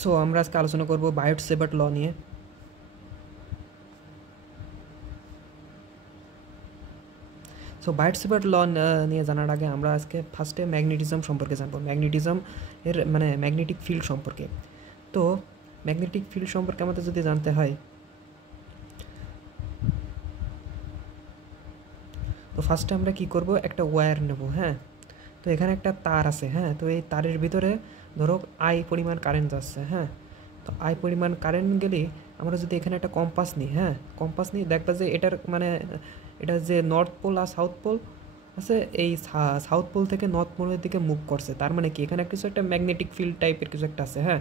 So আমরা আজকে আলোচনা করব বায়োট-সেভার্ট ল নিয়ে। সো বায়োট-সেভার্ট ল নিয়ে জানার আগে আমরা আজকে ফার্স্টে ম্যাগনেটিজম সম্পর্কে জানবো, ম্যাগনেটিজম এর মানে ম্যাগনেটিক ফিল্ড সম্পর্কে। তো ম্যাগনেটিক ফিল্ড সম্পর্কে আমাদের যদি জানতে হয়, তো ফার্স্টে আমরা কি করব, একটা ওয়্যার নেব। হ্যাঁ, তো এখানে একটা তার আছে। হ্যাঁ, তো এই তারের ভিতরে ধরো আই পরিমাণ কারেন্ট যাচ্ছে। হ্যাঁ, তো আই পরিমাণ কারেন্ট গেলে আমরা যদি এখানে একটা কম্পাস নিই, হ্যাঁ কম্পাস নিই, দেখবা যে এটার মানে এটা যে নর্থ পোল আর সাউথ পোল আছে, এই সাউথ পোল থেকে নর্থ পোলের দিকে মুভ করছে। তার মানে কি এখানে কিছু একটা ম্যাগনেটিক ফিল্ড টাইপের কিছু একটা আছে। হ্যাঁ,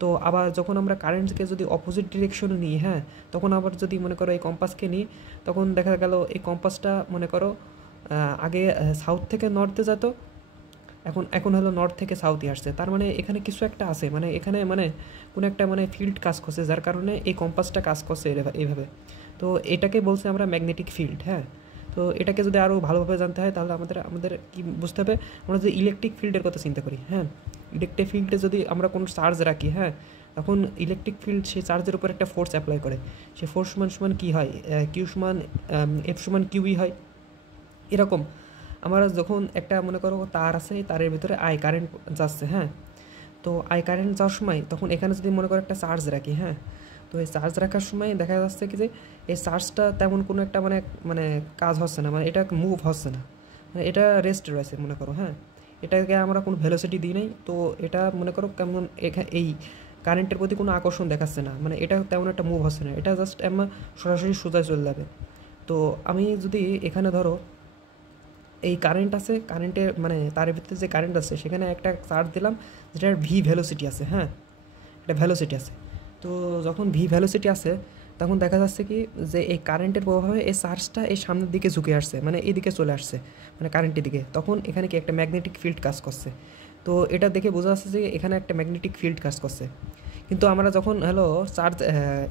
তো আবার যখন আমরা কারেন্টকে যদি অপোজিট ডিরেকশনে নিই, হ্যাঁ তখন আবার যদি মনে করো এই কম্পাসকে নিই, তখন দেখা গেল এই কম্পাসটা মনে করো আগে সাউথ থেকে নর্থে যেত, এখন এখন হলো নর্থ থেকে সাউথে আসছে। তার মানে এখানে কিছু একটা আছে, মানে এখানে মানে কোনো একটা মানে ফিল্ড কাজ করছে, যার কারণে এই কম্পাসটা কাজ করছে এইভাবে। তো এটাকে বলছে আমরা ম্যাগনেটিক ফিল্ড। হ্যাঁ, তো এটাকে যদি আরও ভালোভাবে জানতে হয় তাহলে আমাদের আমাদের কি বুঝতে হবে, আমরা যদি ইলেকট্রিক ফিল্ডের কথা চিন্তা করি। হ্যাঁ, ইলেকট্রিক ফিল্ডে যদি আমরা কোনো চার্জ রাখি, হ্যাঁ তখন ইলেকট্রিক ফিল্ড সেই চার্জের উপর একটা ফোর্স অ্যাপ্লাই করে। সেই ফোর্স সমান সমান কী হয়, কিউ সমান এফ সমান কিউই হয়। এরকম আমরা যখন একটা মনে করো তার আছে, এই তারের ভিতরে আই কারেন্ট যাচ্ছে। হ্যাঁ, তো আই কারেন্ট যাওয়ার সময় তখন এখানে যদি মনে করো একটা চার্জ রাখি, হ্যাঁ তো এই চার্জ রাখার সময় দেখা যাচ্ছে কি যে এই চার্জটা তেমন কোনো একটা মানে মানে কাজ হচ্ছে না, মানে এটা মুভ হচ্ছে না, মানে এটা রেস্ট রয়েছে মনে করো। হ্যাঁ, এটাকে আমরা কোনো ভেলোসিটি দিই নাই, তো এটা মনে করো কেমন এই কারেন্টের প্রতি কোনো আকর্ষণ দেখাচ্ছে না, মানে এটা তেমন একটা মুভ হচ্ছে না, এটা জাস্ট আমার সরাসরি সোজা চলে যাবে। তো আমি যদি এখানে ধরো এই কারেন্ট আছে, কারেন্টের মানে তার ভিতরে যে কারেন্ট আছে সেখানে একটা চার্জ দিলাম যেটার ভি ভ্যালোসিটি আছে। হ্যাঁ, একটা ভ্যালোসিটি আছে। তো যখন ভি ভ্যালোসিটি আছে তখন দেখা যাচ্ছে কি যে এই কারেন্টের প্রভাবে এই চার্জটা এই সামনের দিকে ঝুঁকে আসছে, মানে এইদিকে চলে আসছে, মানে কারেন্টের দিকে। তখন এখানে কি একটা ম্যাগনেটিক ফিল্ড কাজ করছে। তো এটা দেখে বোঝা যাচ্ছে যে এখানে একটা ম্যাগনেটিক ফিল্ড কাজ করছে। কিন্তু আমরা যখন চার্জ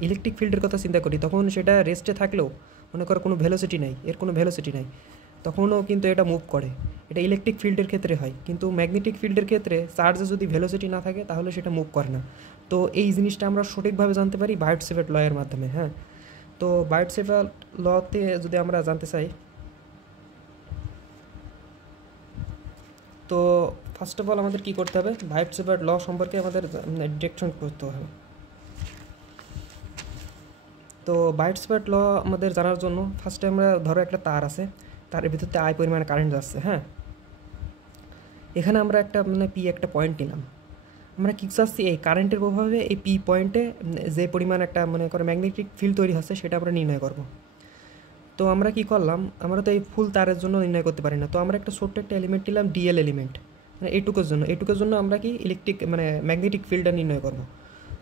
ইলেকট্রিক ফিল্ডের কথা চিন্তা করি, তখন সেটা রেস্টে থাকলেও মনে করো কোনো ভ্যালোসিটি নাই, এর কোনো ভ্যালোসিটি নাই, তখনও কিন্তু এটা মুভ করে। এটা ইলেকট্রিক ফিল্ডের ক্ষেত্রে হয়, কিন্তু ম্যাগনেটিক ফিল্ডের ক্ষেত্রে চার্জে যদি ভেলোসিটি না থাকে তাহলে সেটা মুভ করে না। তো এই জিনিসটা আমরা সঠিকভাবে জানতে পারি বায়োট-সেভার্ট ল এর মাধ্যমে। হ্যাঁ, তো বায়োট-সেভার্ট লতে যদি আমরা জানতে চাই, তো ফার্স্ট অফ অল আমাদের কী করতে হবে, বায়োট-সেভার্ট ল সম্পর্কে আমাদের ডিরেকশন করতে হবে। তো বায়োট-সেভার্ট ল আমাদের জানার জন্য ফার্স্টে আমরা ধরো একটা তার আছে, তারের ভিতরতে আই পরিমাণে কারেন্ট যাচ্ছে। হ্যাঁ, এখানে আমরা একটা মানে পি একটা পয়েন্ট নিলাম, আমরা কী চাচ্ছি এই কারেন্টের প্রভাবে এই পি পয়েন্টে যে পরিমাণ একটা মনে করে ম্যাগনেটিক ফিল্ড তৈরি হচ্ছে সেটা আমরা নির্ণয় করব। তো আমরা কি করলাম, আমরা তো এই ফুল তারের জন্য নির্ণয় করতে পারি না, তো আমরা একটা ছোট্ট একটা এলিমেন্ট নিলাম ডিএল এলিমেন্ট, মানে এইটুকুর জন্য আমরা কি ইলেকট্রিক মানে ম্যাগনেটিক ফিল্ডটা নির্ণয় করব।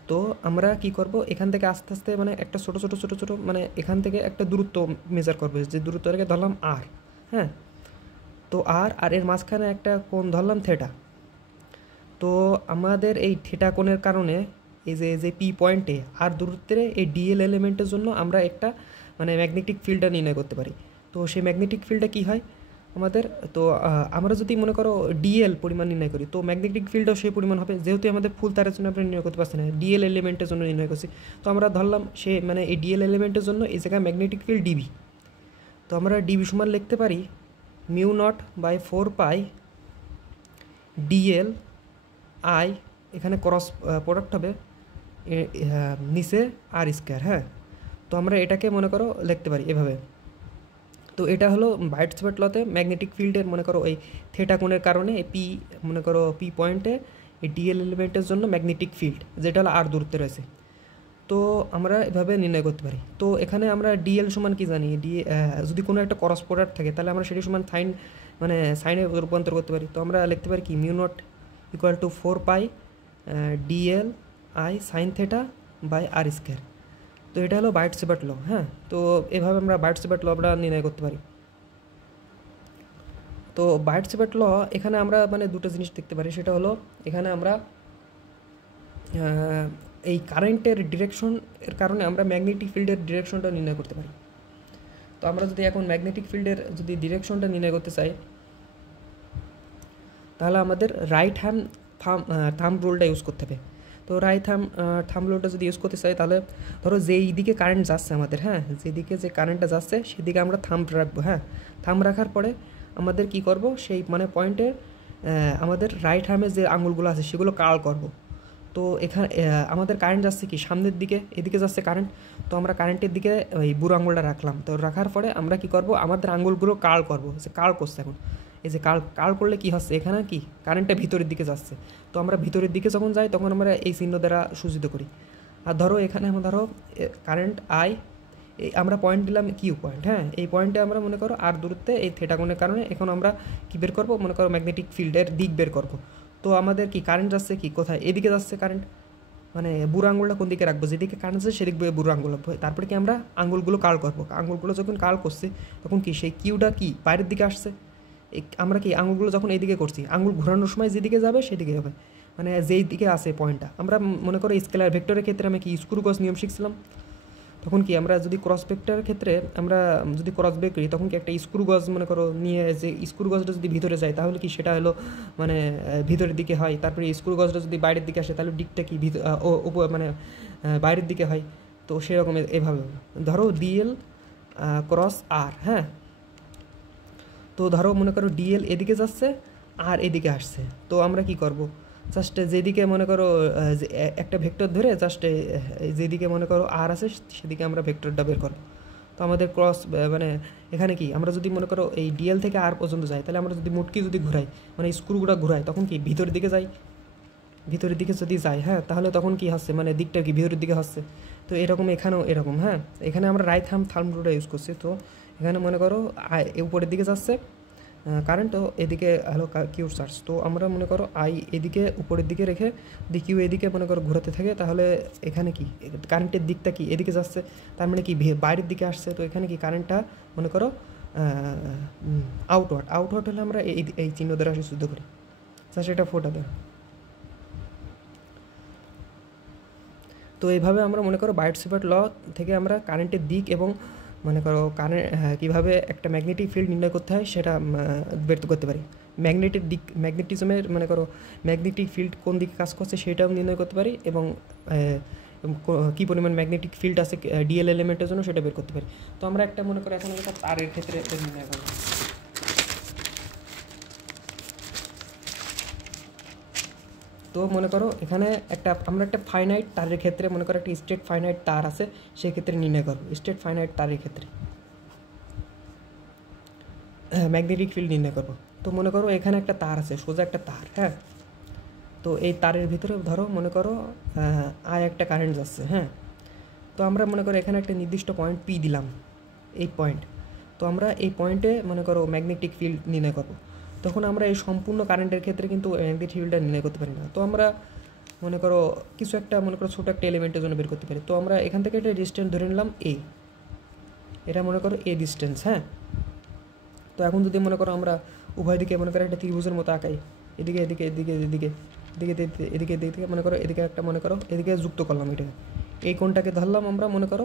তো আমরা কি করব, এখান থেকে আস্তে আস্তে মানে একটা ছোটো মানে এখান থেকে একটা দূরত্ব মেজার করবো, যে দূরত্বটাকে ধরলাম আর। হ্যাঁ, তো আর এর মাঝখানে একটা কোণ ধরলাম থেটা। তো আমাদের এই থিটা কোণের কারণে এই যে যে পি পয়েন্টে আর দূরত্বের এই ডিএল এলিমেন্টের জন্য আমরা একটা মানে ম্যাগনেটিক ফিল্ডটা নির্ণয় করতে পারি। তো সেই ম্যাগনেটিক ফিল্ডটা কী হয় আমাদের, তো আমরা যদি মনে করো ডিএল পরিমাণ নির্ণয় করি, তো ম্যাগনেটিক ফিল্ডও সেই পরিমাণ হবে, যেহেতু আমাদের ফুল তারের জন্য আমরা নির্ণয় করতে পারছি না, ডিএল এলিমেন্টের জন্য নির্ণয় করছি। তো আমরা ধরলাম সে মানে এই ডিএল এলিমেন্টের জন্য এই জায়গায় ম্যাগনেটিক ফিল্ড ডিবি। তো আমরা ডিবি সমান লিখতে পারি mu nought by 4 pi dl I, এখানে ক্রস প্রোডাক্ট হবে নিচে আর স্কোয়ার। হ্যাঁ, তো আমরা এটাকে মনে করো লিখতে পারি এভাবে। তো এটা হলো বায়োট-সেভার্ট লতে ম্যাগনেটিক ফিল্ডের মনে করো এই থেটা কোণের কারণে এই পি মনে করো পি পয়েন্টে এই ডিএল এলিমেন্টের জন্য ম্যাগনেটিক ফিল্ড যেটা হলো আর দূরত্বে রয়েছে। তো আমরা এভাবে নির্ণয় করতে পারি। তো এখানে আমরা ডিএল সমান কি জানি, যদি কোনো একটা ক্রস প্রোডাক্ট থাকে তাহলে আমরা সেটি সমান সাইন মানে সাইনে রূপান্তর করতে পারি। তো আমরা লিখতে পারি কি mu nought equal to 4 pi dl I sine theta by r square. তো এটা হলো বায়োট-সেভার্ট ল। হ্যাঁ, তো এভাবে আমরা বায়োট-সেভার্ট লটা নির্ণয় করতে পারি। তো বায়োট-সেভার্ট ল এখানে আমরা মানে দুটো জিনিস দেখতে পারি, সেটা হলো এখানে আমরা এই কারেন্টের ডিরেকশন এর কারণে আমরা ম্যাগনেটিক ফিল্ডের ডিরেকশনটা নির্ণয় করতে পারি। তো আমরা যদি এখন ম্যাগনেটিক ফিল্ডের যদি ডিরেকশনটা নির্ণয় করতে চাই, তাহলে আমাদের রাইট হ্যান্ড থাম্ব রুলটা ইউজ করতে হবে। তো রাইট থাম্ব রুলটা যদি ইউজ করতে চাই তাহলে ধরো যেই দিকে কারেন্ট যাচ্ছে আমাদের, হ্যাঁ, যেদিকে যে কারেন্টটা যাচ্ছে সেদিকে আমরা থাম্ব রাখবো। হ্যাঁ, থাম্ব রাখার পরে আমাদের কি করব, সেই মানে পয়েন্টে আমাদের রাইট হ্যান্ডে যে আঙুলগুলো আছে সেগুলো কার্ল করব। তো এখানে আমাদের কারেন্ট যাচ্ছে কি সামনের দিকে, এদিকে যাচ্ছে কারেন্ট, তো আমরা কারেন্টের দিকে ওই বুড়ো আঙুলটা রাখলাম। তো রাখার পরে আমরা কি করব, আমাদের আঙুলগুলো কার্ল করব। যে কার্ল করছে এখন, এই যে কার্ল করলে কি হচ্ছে, এখানে কি কারেন্টটা ভিতরের দিকে যাচ্ছে। তো আমরা ভিতরের দিকে যখন যাই তখন আমরা এই চিহ্ন দ্বারা সূচিত করি। আর ধরো এখানে ধরো কারেন্ট আই, আমরা পয়েন্ট দিলাম কিউ পয়েন্ট। হ্যাঁ, এই পয়েন্টে আমরা মনে করো আর দূরত্বে এই থিটা কোণের কারণে এখন আমরা কি বের করব, মনে করো ম্যাগনেটিক ফিল্ডের দিক বের করব। তো আমাদের কি কারেন্ট যাচ্ছে কি কোথায়, এদিকে যাচ্ছে কারেন্ট, মানে বুড়ো আঙুলটা কোন দিকে রাখবো, যেদিকে কারেন্ট যাচ্ছে সেদিক বুড়ো আঙুল রাখবো। তারপরে কি আমরা আঙুলগুলো কার্ল করবো। আঙুলগুলো যখন কার্ল করছি তখন কি সেই কিউটা কি বাইরের দিকে আসছে। আমরা কি আঙুলগুলো যখন এইদিকে করছি, আঙুল ঘোরানোর সময় যেদিকে যাবে সেদিকে হবে, মানে যেই দিকে আসে পয়েন্টটা। আমরা মনে করো স্কেলার ভেক্টরের ক্ষেত্রে আমি কি স্ক্রু গজ নিয়ম শিখছিলাম, তখন কি আমরা যদি ক্রস ভেক্টরের ক্ষেত্রে আমরা যদি ক্রস বের করি তখন কি একটা স্ক্রু গজ মনে করো নিয়ে, যে স্ক্রু গজটা যদি ভিতরে যায় তাহলে কি সেটা হলো মানে ভিতরের দিকে হয়। তারপরে স্ক্রু গজটা যদি বাইরের দিকে আসে তাহলে দিকটা কি মানে বাইরের দিকে হয়। তো সেরকম এভাবে ধরো ডিএল ক্রস আর, হ্যাঁ, তো ধরো মনে করো ডিএল এদিকে যাচ্ছে আর এদিকে আসছে। তো আমরা কি করব, জাস্ট যেদিকে মনে করো একটা ভেক্টর ধরে জাস্ট যেদিকে মনে করো আর আছে সেদিকে আমরা ভেক্টরটা বের করব। তো আমাদের ক্রস মানে এখানে কি আমরা যদি মনে করো এই ডিএল থেকে আর পর্যন্ত যাই, তাহলে আমরা যদি মুটকি যদি ঘুরাই, মানে স্ক্রুগুলো ঘুরাই, তখন কি ভিতরের দিকে যাই, ভিতরের দিকে যদি যাই, হ্যাঁ, তাহলে তখন কি হচ্ছে, মানে দিকটা কি ভিতরের দিকে হচ্ছে। তো এরকম এখানেও এরকম। হ্যাঁ, এখানে আমরা রাইট থাম্ব রুলটা ইউজ করছি। তো এখানে মনে করো উপরের দিকে যাচ্ছে কারেন্ট, তো এদিকে হলো কিউ চার্জ। তো আমরা মনে করো আই এদিকে উপরের দিকে রেখে যদি কিউ এদিকে মনে করো ঘোরাতে থাকে, তাহলে এখানে কি কারেন্টের দিকটা কি এদিকে যাচ্ছে, তার মানে কি বাইরের দিকে আসছে। তো এখানে কি কারেন্টটা মনে করো আউটওয়ার্ড হলে আমরা এই চিহ্ন দ্বারা শুদ্ধ করি, সেটা ফোটা দেয়। তো এইভাবে আমরা মনে করো বায়োট-সেভার্ট ল থেকে আমরা কারেন্টের দিক এবং মনে করো কারেন্ট কীভাবে একটা ম্যাগনেটিক ফিল্ড নির্ণয় করতে হয় সেটা বের করতে পারি। ম্যাগনেটিজমের মনে করো ম্যাগনেটিক ফিল্ড কোন দিকে কাজ করছে সেটাও নির্ণয় করতে পারি, এবং কী পরিমাণ ম্যাগনেটিক ফিল্ড আছে ডিএল এলিমেন্টের জন্য সেটা বের করতে পারি। তো আমরা একটা মনে করো এখন একটা তারের ক্ষেত্রে নির্ণয় করবো। তো মনে করো এখানে আমরা একটা ফাইনাইট তারের ক্ষেত্রে মনে করো একটা স্ট্রেট ফাইনাইট তার আছে, সেক্ষেত্রে নির্ণয় করবো স্ট্রেট ফাইনাইট তারের ক্ষেত্রে ম্যাগনেটিক ফিল্ড নির্ণয় করবো। তো মনে করো এখানে একটা তার আছে, সোজা একটা তার। হ্যাঁ, তো এই তারের ভিতরে ধরো মনে করো একটা কারেন্ট যাচ্ছে। হ্যাঁ, তো আমরা মনে করো এখানে একটা নির্দিষ্ট পয়েন্ট পি দিলাম, এই পয়েন্ট। তো আমরা এই পয়েন্টে মনে করো ম্যাগনেটিক ফিল্ড নির্ণয় করবো। তখন আমরা এই সম্পূর্ণ কারেন্টের ক্ষেত্রে কিন্তু ম্যাগনেটিক ফিল্ডটা নির্ণয় করতে পারি না। তো আমরা মনে করো কিছু একটা মনে করো ছোটো একটা এলিমেন্টের জন্য বের করতে পারি। তো আমরা এখান থেকে একটা ডিস্টেন্স ধরে নিলাম এ, এটা মনে করো এ ডিস্টেন্স। হ্যাঁ, তো এখন যদি মনে করো আমরা উভয় দিকে মনে করো একটা ত্রিভুজের মতো আঁকাই, এদিকে এদিকে এদিকে এদিকে এদিকে এদিকে এদিকে মনে করো এদিকে একটা মনে করো এদিকে যুক্ত করলাম, এটাকে এই কোণটাকে ধরলাম আমরা মনে করো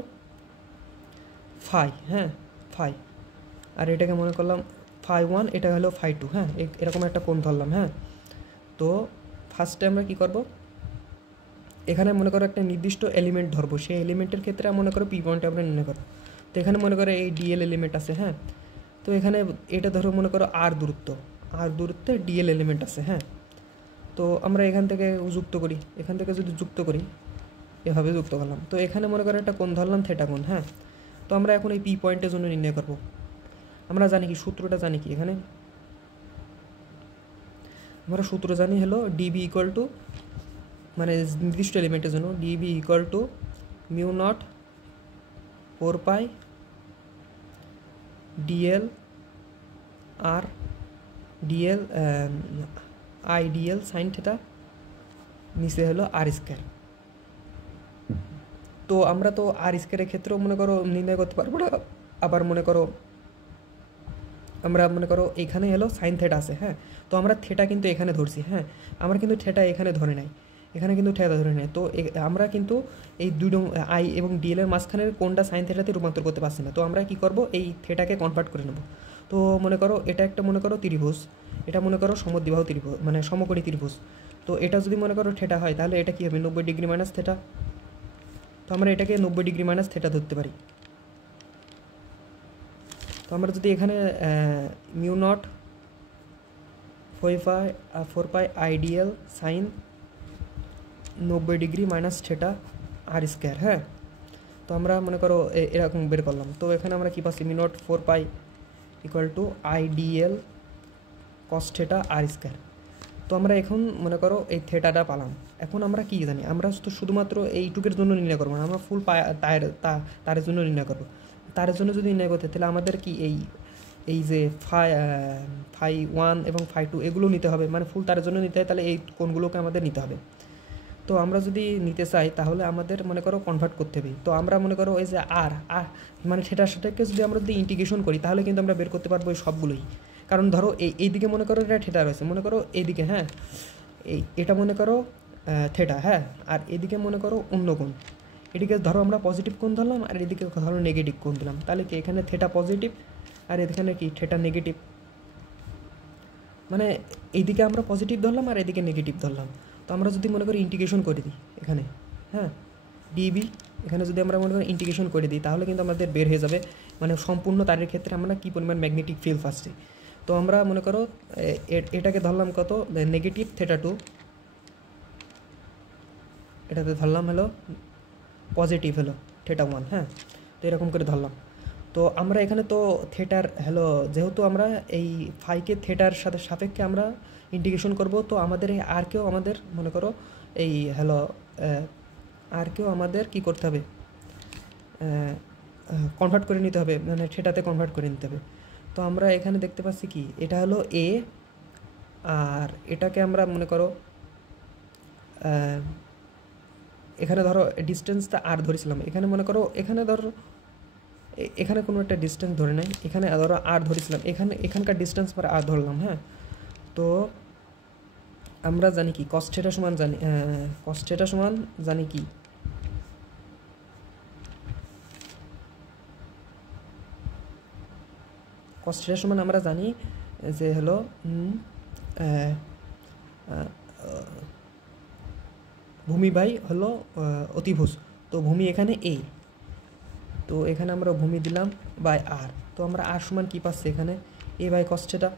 ফাই। হ্যাঁ, ফাই, আর এটাকে মনে করলাম φ1, এটা হলো φ2। হ্যাঁ, এরকম একটা কোণ ধরলাম। হ্যাঁ, তো ফার্স্টে আমরা কী করব, এখানে মনে করো একটা নির্দিষ্ট এলিমেন্ট ধরবো, সেই এলিমেন্টের ক্ষেত্রে মনে করো পি পয়েন্ট আমরা নির্ণয় করবো। তো এখানে মনে করো এই ডিএল এলিমেন্ট আছে। হ্যাঁ, তো এখানে এটা ধরো মনে করো আর দূরত্বে ডিএল এলিমেন্ট আছে। হ্যাঁ, তো আমরা এখান থেকে যুক্ত করি, এখান থেকে যদি যুক্ত করি এভাবে যুক্ত করলাম। তো এখানে মনে করো একটা কোণ ধরলাম থিটা কোণ। হ্যাঁ, তো আমরা এখন এই পি পয়েন্টের জন্য নির্ণয় করবো। আমরা জানি কি সূত্রটা জানি কি, এখানে আমরা সূত্র জানি হলো ডিবি ইকুয়াল টু, মানে নির্দিষ্ট এলিমেন্টের জন্য dB equal to mu not 4 pi dl আর dl I dl sine theta, নিচে হলো আর স্কোয়ার। তো আমরা তো আর স্কোয়ারের ক্ষেত্রেও মনে করো নির্ণয় করতে পারবো না। আবার মনে করো আমরা মনে করো এখানে হলো সাইন থিটা আছে। হ্যাঁ, তো আমরা থিটা কিন্তু এখানে ধরছি। হ্যাঁ, আমরা কিন্তু থিটা এখানে ধরে নাই, এখানে কিন্তু থিটা ধরে নাই। তো আমরা কিন্তু এই দুই আই এবং ডিএল এর মাঝখানের কোনটা সাইন থিটাতে রূপান্তর করতে পারছি না। তো আমরা কি করব, এই থিটাকে কনভার্ট করে নেব। তো মনে করো এটা একটা মনে করো ত্রিভুজ, এটা মনে করো সমদ্বিবাহু ত্রিভুজ, মানে সমকোণী ত্রিভুজ। তো এটা যদি মনে করো থেটা হয় তাহলে এটা কী হবে 90 ডিগ্রি মাইনাস থেটা। তো আমরা এটাকে 90 ডিগ্রি মাইনাস থেটা ধরতে পারি। তো আমরা যদি এখানে mu not 4 pi ideal sine 90 degree minus theta R square, হ্যাঁ। তো আমরা মনে করো এরকম বের করলাম। তো এখানে আমরা কী পাচ্ছি mu not 4 pi equal to I dl cos theta R square. তো আমরা এখন মনে করো এই থেটাটা পালাম। এখন আমরা কী জানি, আমরা তো শুধুমাত্র এইটুকের জন্য নির্ণয় করবো না, আমরা ফুল তারের জন্য নির্ণয় করবো। তারের জন্য যদি নির্ণয় করতে তাহলে আমাদের কি এই যে ফাই 1 এবং ফাই 2 এগুলো নিতে হবে, মানে ফুল তারের জন্য নিতে হয়, তাহলে এই কোণগুলোকে আমাদের নিতে হবে। তো আমরা যদি নিতে চাই তাহলে আমাদের মনে করো কনভার্ট করতে হবে। তো আমরা মনে করো এই যে আর মানে থেটার সাথে যদি আমরা যদি ইন্টিগ্রেশন করি তাহলে কিন্তু আমরা বের করতে পারবো এই সবগুলোই। কারণ ধরো এইদিকে মনে করো এটা থেটা রয়েছে, মনে করো এইদিকে, হ্যাঁ, এটা মনে করো থেটা, হ্যাঁ, আর এদিকে মনে করো অন্য কোণ। এদিকে ধরো আমরা পজিটিভ কোণ ধরলাম আর এদিকে ধরো নেগেটিভ কোণ দিলাম, তাহলে কি এখানে থেটা পজিটিভ আর এখানে কি থেটা নেগেটিভ। মানে এইদিকে আমরা পজিটিভ ধরলাম আর এদিকে নেগেটিভ ধরলাম। তো আমরা যদি মনে করি ইন্টিগ্রেশন করে দিই এখানে, হ্যাঁ, ডিবি এখানে যদি আমরা মনে করি ইন্টিগ্রেশন করে দিই তাহলে কিন্তু আমাদের বের হয়ে যাবে মানে সম্পূর্ণ তারের ক্ষেত্রে আমরা কী পরিমাণ ম্যাগনেটিক ফিল্ড পাচ্ছি। তো আমরা মনে করো এটাকে ধরলাম কত নেগেটিভ থেটা 2, এটাতে ধরলাম হলো পজিটিভ হলো থেটা 1, হ্যাঁ। তো এরকম করে ধরলাম। তো আমরা এখানে তো থেটার হলো যেহেতু আমরা এই ফাইকে থেটার সাথে সাপেক্ষে আমরা ইন্টিগ্রেশন করব, তো আমাদের এই আরকেও আমাদের মনে করো এই হলো আরকেও আমাদের কী করতে হবে, কনভার্ট করে নিতে হবে, মানে থেটাতে কনভার্ট করে নিতে হবে। তো আমরা এখানে দেখতে পাচ্ছি কি এটা হলো এ, আর এটাকে আমরা মনে করো এখানে ধরো ডিস্টেন্সটা আর ধরেছিলাম, এখানে মনে করো এখানে ধরো এখানে কোনো একটা ডিস্টেন্স ধরে নাই, এখানে ধরো আর ধরেছিলাম, এখানকার ডিস্টেন্স পরে আর ধরলাম, হ্যাঁ। তো আমরা জানি কি কস থেটা সমান জানি কি কস থেটা সমান আমরা জানি যে হলো ভূমি বাই হলো অতিভুজ। তো ভূমি এখানে এ, তো এখানে আমরা ভূমি দিলাম বাই আর। তো আমরা আর সমান কী পাচ্ছি এখানে এ বাই কস থেটা।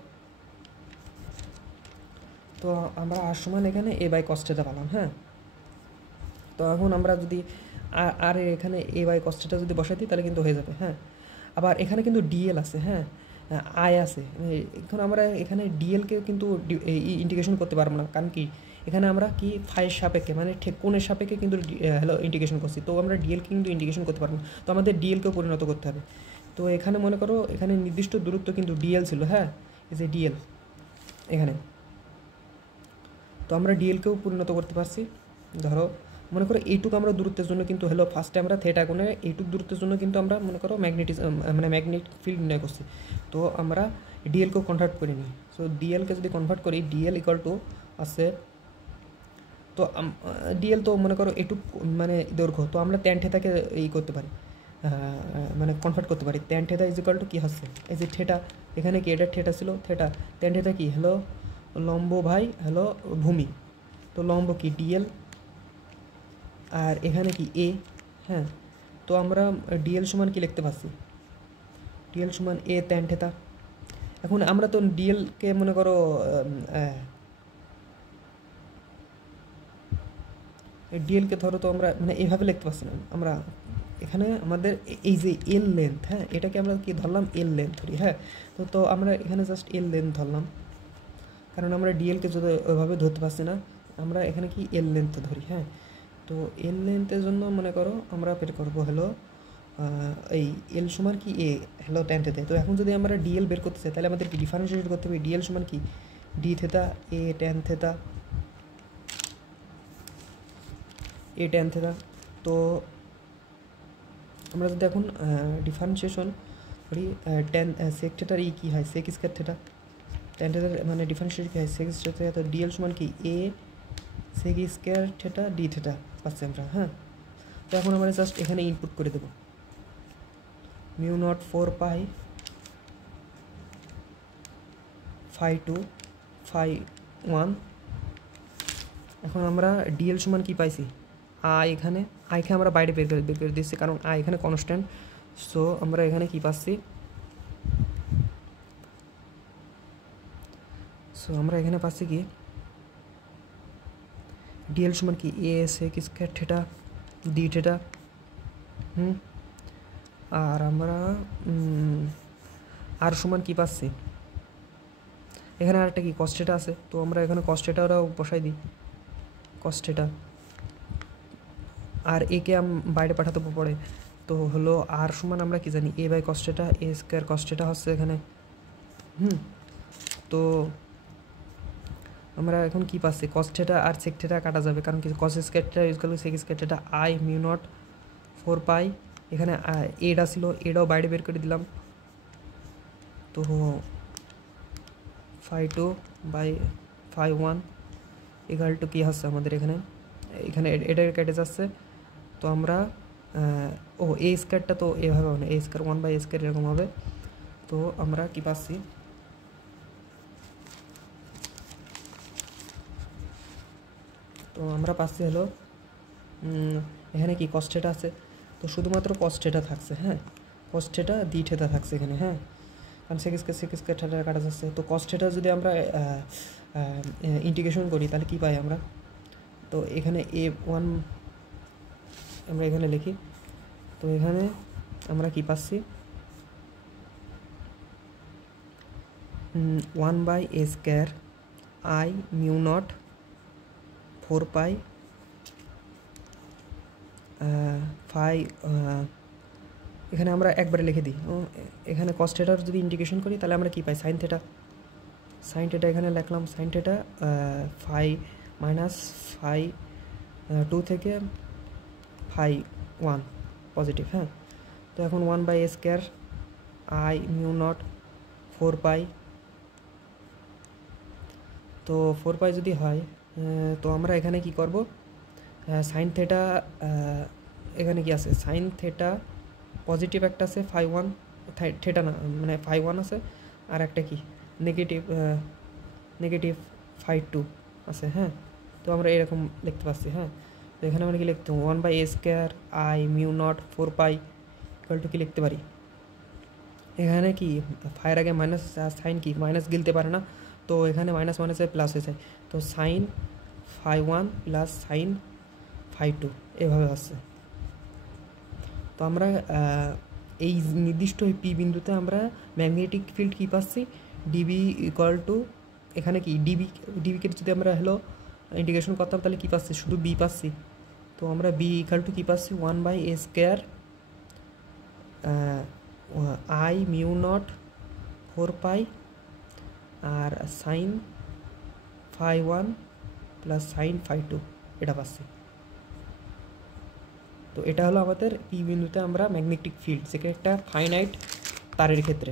তো আমরা আর সমান এখানে এ বাই কস থেটা পেলাম, হ্যাঁ। তো এখন আমরা যদি আর এখানে এ বাই কস থেটা যদি বসাই দিই তাহলে কিন্তু হয়ে যাবে, হ্যাঁ। আবার এখানে কিন্তু ডিএল আছে, হ্যাঁ, আই আছে। এখন আমরা এখানে ডিএলকে কিন্তু ইন্টিগ্রেশন করতে পারবো না, কারণ কি এখানে আমরা কি ফাইয়ের সাপেক্ষে মানে কোণের সাপেক্ষে কিন্তু হ্যালো ইন্টিগ্রেশন করছি, তো আমরা ডিএলকে কিন্তু ইন্টিগ্রেশন করতে পারবো না। তো আমাদের ডিএলকেও পরিণত করতে হবে। তো এখানে মনে করো এখানে নির্দিষ্ট দূরত্ব কিন্তু ডিএল ছিল, হ্যাঁ, এই যে ডিএল এখানে। তো আমরা ডিএলকেও পরিণত করতে পারছি। ধরো মনে করো এইটুকু আমরা দূরত্বের জন্য কিন্তু হলো ফার্স্টে আমরা থেটা কোণে এইটুকু দূরত্বের জন্য কিন্তু আমরা মনে করো ম্যাগনেটিক ফিল্ড নির্ণয় করছি। তো আমরা ডিএলকেও কনভার্ট করে নিই। সো ডিএলকে যদি কনভার্ট করি ডিএল ইকুয়াল টু আছে, তো ডিএল তো মনে করো এটুক মানে দৈর্ঘ্য, তো আমরা ট্যান থেটাকে করতে পারি, মানে কনভার্ট করতে পারি। Tan theta is equal to কী হচ্ছে এই যে থেটা, এখানে কি এটা থেটা ছিল থেটা, ট্যান থেটা কি হলো লম্ব ভাই হলো ভূমি। তো লম্ব কি ডিএল আর এখানে কি এ, হ্যাঁ। তো আমরা ডিএল সমান কি লিখতে পারছি, ডিএল সমান এ ট্যান থেটা। এখন আমরা তো ডিএলকে মনে করো ডিএলকে ধরো তো আমরা মানে এইভাবে লিখতে পারছি না, আমরা এখানে আমাদের এই যে এল লেন্থ, হ্যাঁ, এটাকে আমরা কি ধরলাম এল লেন্থ ধরি, হ্যাঁ। তো আমরা এখানে জাস্ট এল লেন্থ ধরলাম, কারণ আমরা ডিএলকে যদি ওইভাবে ধরতে পারছি না, আমরা এখানে কি এল লেন্থ ধরি, হ্যাঁ। তো এল লেন্থের জন্য মনে করো আমরা বের করবো হলো এই এল সমান কি এ হলো ট্যান থেটা। তো এখন যদি আমরা ডিএল বের করতে চাই তাহলে আমাদের কি ডিফারেন্সিয়েট করতে হবে, ডিএল সমান কি ডি থেটা এ ট্যান থেটা, এ ট্যান থেটা। তো আমরা যদি এখন ডিফারেন্সিয়েশন করি ট্যান সেক থেটার ই কী হয় সেক স্কয়ার থেটা, ট্যান থেটার মানে ডিফারেন্সিয়েট কী হয় সেক স্কয়ার থেটা। তো ডিএল সমান কি a sec square theta d theta পাচ্ছি আমরা, হ্যাঁ। তো এখন আমরা জাস্ট এখানে ইনপুট করে দেবো mu not 4 pi phi 2 phi 1 এখন আমরা ডিএল সমান কি পাইছি, আই, এখানে আইকে আমরা বাইরে বের করে দিচ্ছি কারণ আই এখানে কনস্ট্যান্ট। সো আমরা এখানে কি পাচ্ছি, সো আমরা এখানে পাচ্ছি কি ডিএল সমান কি a sec square theta d theta. আর আমরা আর সমান কি পাচ্ছি, এখানে আরেকটা কি কস থিটা আছে, তো আমরা এখানে কস থিটাটাও বসাই দিই, কস থিটা। আর একে বাইরে পাঠাতে পড়ে, তো হলো আর সমান আমরা কি জানি a by cos theta, a square cos theta হচ্ছে এখানে। তো আমরা এখন কি পাচ্ছি, কস থিটা আর সেক থিটা কাটা যাবে কারণ কি cos square theta equal to sec square theta I mu not 4 pi. এখানে এডা ছিল, এডাও বাইরে বের করে দিলাম, তো phi 2 by phi 1 equal to কী হচ্ছে আমাদের এখানে, এখানে এটা কেটে যাচ্ছে। তো আমরা এ স্কয়ারটা তো এভাবে হবে না, এ স্কয়ার 1 বাই এ স্কয়ার এরকম হবে। তো আমরা কি পাচ্ছি, তো আমরা পাচ্ছি হলো এখানে কি কস থিটা আছে, তো শুধুমাত্র কস থিটা থাকছে, হ্যাঁ কস থিটা ডি থিটা থাকছে এখানে, হ্যাঁ কারণ সেক স্কয়ার থিটা কাটা যাচ্ছে। তো কস থিটা যদি আমরা ইন্টিগ্রেশন করি তাহলে কি পাই আমরা, তো এখানে এ 1 আমরা এখানে লিখি, তো এখানে আমরা কি পাচ্ছি 1 by a square I mu not 4 pi phi, এখানে আমরা একবারে লিখে দিই, এখানে কস থিটার যদি ইন্টিগ্রেশন করি তাহলে আমরা কি পাই সাইন থিটা, সাইন থিটা এখানে লিখলাম sine theta phi minus phi 2 থেকে ফাই 1 পজিটিভ, হ্যাঁ। তো এখন 1 by a square I mu not 4 pi, তো 4 পাই যদি হয় তো আমরা এখানে কি করব, সাইন থিটা এখানে কি আছে সাইন থিটা পজিটিভ একটা আছে ফাই 1 থিটা না মানে ফাই 1 আছে, আর একটা কি নেগেটিভ ফাই 2 আছে, হ্যাঁ। তো আমরা এরকম লিখতে পারছি, হ্যাঁ। তো এখানে আমরা কি লিখতে 1 by a square I mu not 4 pi equal to কি লিখতে পারি, এখানে কি ফাইয়ের আগে মাইনাস, সাইন কি মাইনাস গিলতে পারে না, তো এখানে মাইনাস মাইনাসে প্লাস হয়ে যায়, তো sine phi 1 plus sine phi 2 এভাবে আসছে। তো আমরা এই নির্দিষ্ট পি বিন্দুতে আমরা ম্যাগনেটিক ফিল্ড কী পাচ্ছি, ডিবি ইকুয়াল টু এখানে কি ডিবিকে যদি আমরা হলো ইন্টিগ্রেশন করতাম তাহলে কী পাচ্ছি, শুধু বি পাচ্ছি। তো আমরা বি ইকুয়াল টু কী পাচ্ছি 1 by a square I mu not 4 pi আর sine phi 1 plus sine phi 2 এটা পাচ্ছি। তো এটা হলো আমাদের পি বিন্দুতে আমরা ম্যাগনেটিক ফিল্ড, সেটা একটা ফাইনাইট তারের ক্ষেত্রে।